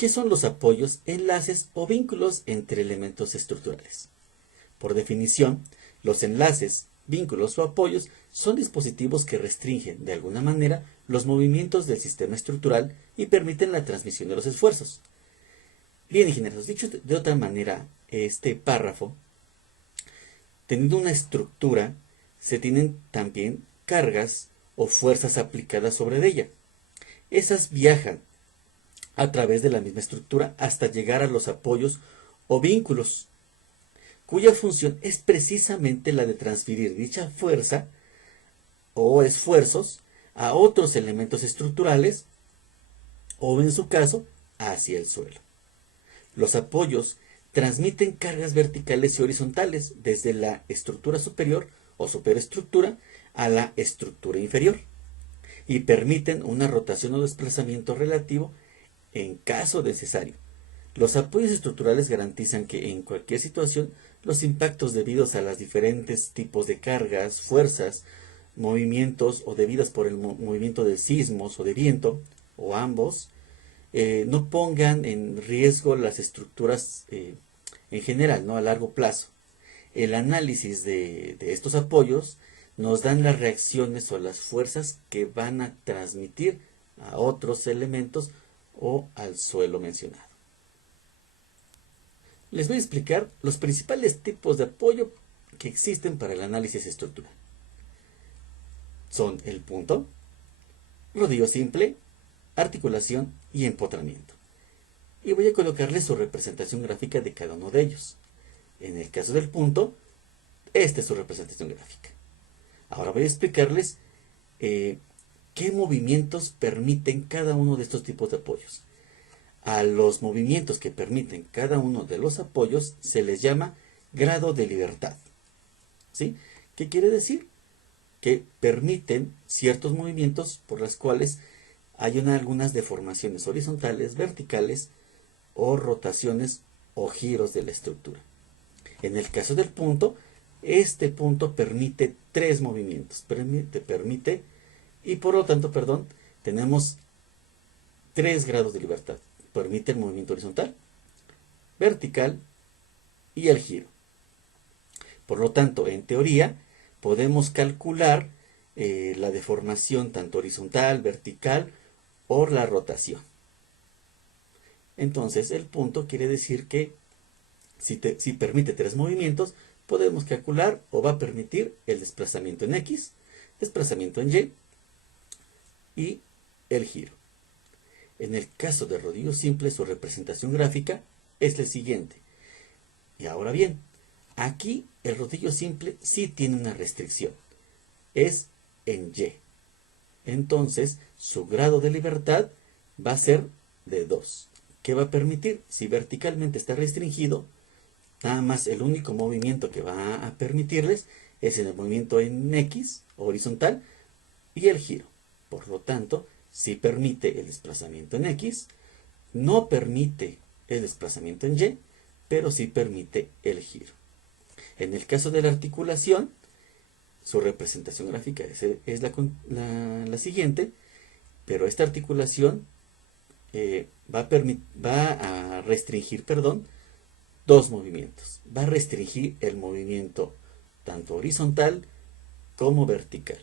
¿Qué son los apoyos, enlaces o vínculos entre elementos estructurales? Por definición, los enlaces, vínculos o apoyos son dispositivos que restringen, de alguna manera, los movimientos del sistema estructural y permiten la transmisión de los esfuerzos. Bien, ingenieros, dicho de otra manera, este párrafo, teniendo una estructura, se tienen también cargas o fuerzas aplicadas sobre ella. Esas viajan a través de la misma estructura hasta llegar a los apoyos o vínculos, cuya función es precisamente la de transferir dicha fuerza o esfuerzos a otros elementos estructurales o, en su caso, hacia el suelo. Los apoyos transmiten cargas verticales y horizontales desde la estructura superior o superestructura a la estructura inferior y permiten una rotación o desplazamiento relativo en caso necesario. Los apoyos estructurales garantizan que en cualquier situación los impactos debidos a los diferentes tipos de cargas, fuerzas, movimientos o debidas por el movimiento de sismos o de viento, o ambos, no pongan en riesgo las estructuras en general, ¿no? A largo plazo. El análisis de estos apoyos nos dan las reacciones o las fuerzas que van a transmitir a otros elementos o al suelo mencionado. Les voy a explicar los principales tipos de apoyo que existen para el análisis estructural. Son el punto, rodillo simple, articulación y empotramiento. Y voy a colocarles su representación gráfica de cada uno de ellos. En el caso del punto, esta es su representación gráfica. Ahora voy a explicarles qué movimientos permiten cada uno de estos tipos de apoyos. A los movimientos que permiten cada uno de los apoyos se les llama grado de libertad. ¿Sí? ¿Qué quiere decir? Que permiten ciertos movimientos por los cuales hay algunas deformaciones horizontales, verticales o rotaciones o giros de la estructura. En el caso del punto, este punto permite tres movimientos. Y por lo tanto, tenemos 3 grados de libertad. Permite el movimiento horizontal, vertical y el giro. Por lo tanto, en teoría, podemos calcular la deformación tanto horizontal, vertical o la rotación. Entonces, el punto quiere decir que si permite 3 movimientos, podemos calcular o va a permitir el desplazamiento en X, desplazamiento en Y y el giro. En el caso de rodillo simple, su representación gráfica es la siguiente. Y ahora bien, aquí el rodillo simple sí tiene una restricción. Es en Y. Entonces, su grado de libertad va a ser de 2. ¿Qué va a permitir? Si verticalmente está restringido, nada más el único movimiento que va a permitirles es el movimiento en X, horizontal, y el giro. Por lo tanto, si permite el desplazamiento en X, no permite el desplazamiento en Y, pero sí permite el giro. En el caso de la articulación, su representación gráfica es la siguiente, pero esta articulación va a restringir, 2 movimientos. Va a restringir el movimiento tanto horizontal como vertical.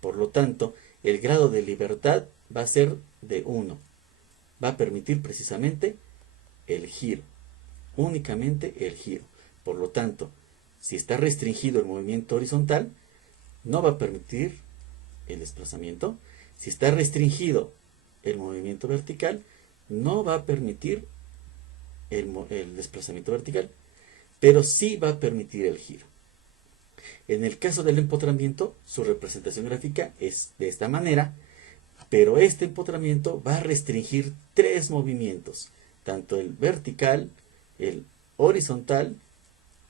Por lo tanto, el grado de libertad va a ser de 1. Va a permitir precisamente el giro. Únicamente el giro. Por lo tanto, si está restringido el movimiento horizontal, no va a permitir el desplazamiento. Si está restringido el movimiento vertical, no va a permitir el desplazamiento vertical, pero sí va a permitir el giro. En el caso del empotramiento, su representación gráfica es de esta manera, pero este empotramiento va a restringir 3 movimientos, tanto el vertical, el horizontal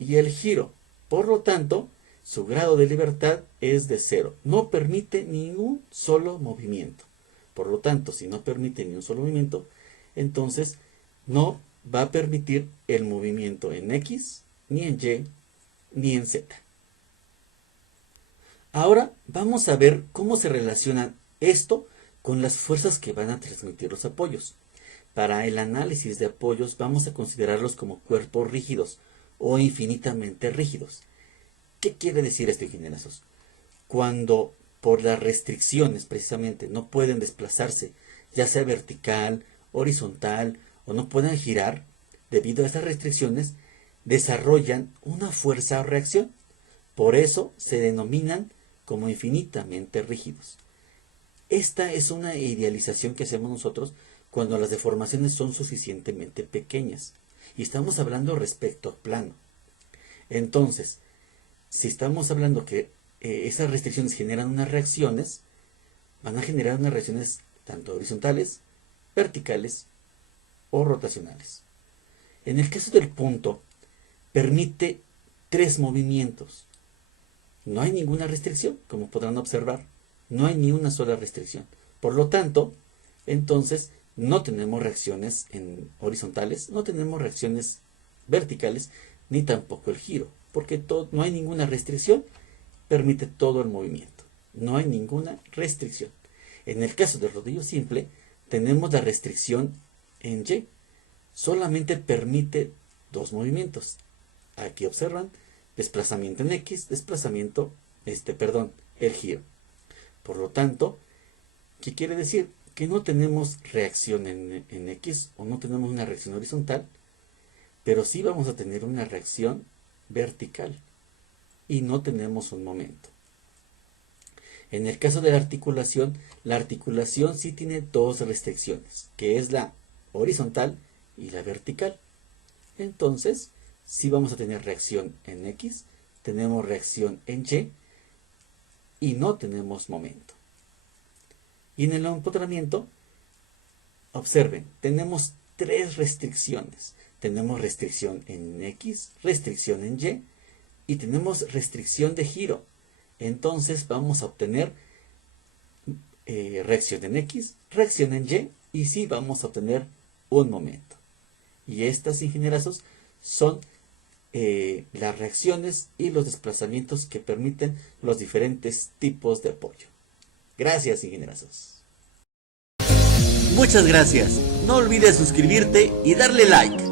y el giro. Por lo tanto, su grado de libertad es de 0. No permite ningún solo movimiento. Por lo tanto, si no permite ni un solo movimiento, entonces no va a permitir el movimiento en X, ni en Y, ni en Z. Ahora vamos a ver cómo se relaciona esto con las fuerzas que van a transmitir los apoyos. Para el análisis de apoyos vamos a considerarlos como cuerpos rígidos o infinitamente rígidos. ¿Qué quiere decir esto, ingenierazos? Cuando por las restricciones precisamente no pueden desplazarse, ya sea vertical, horizontal o no puedan girar, debido a estas restricciones, desarrollan una fuerza o reacción. Por eso se denominan como infinitamente rígidos. Esta es una idealización que hacemos nosotros cuando las deformaciones son suficientemente pequeñas. Y estamos hablando respecto a plano. Entonces, si estamos hablando que esas restricciones generan unas reacciones, van a generar unas reacciones tanto horizontales, verticales o rotacionales. En el caso del punto, permite 3 movimientos. No hay ninguna restricción, como podrán observar. No hay ni una sola restricción. Por lo tanto, entonces, no tenemos reacciones horizontales, no tenemos reacciones verticales, ni tampoco el giro, porque no hay ninguna restricción, permite todo el movimiento. No hay ninguna restricción. En el caso del rodillo simple, tenemos la restricción en Y. Solamente permite 2 movimientos. Aquí observan, desplazamiento en X, el giro. Por lo tanto, ¿qué quiere decir? Que no tenemos reacción en X o no tenemos una reacción horizontal, pero sí vamos a tener una reacción vertical y no tenemos un momento. En el caso de la articulación sí tiene 2 restricciones, que es la horizontal y la vertical. Entonces, sí vamos a tener reacción en X, tenemos reacción en Y no tenemos momento. Y en el empotramiento, observen, tenemos 3 restricciones. Tenemos restricción en X, restricción en y tenemos restricción de giro. Entonces vamos a obtener reacción en X, reacción en y sí vamos a obtener un momento. Y estas, ingenierazos, son las reacciones y los desplazamientos que permiten los diferentes tipos de apoyo. Gracias, ingenierazos. Muchas gracias. No olvides suscribirte y darle like.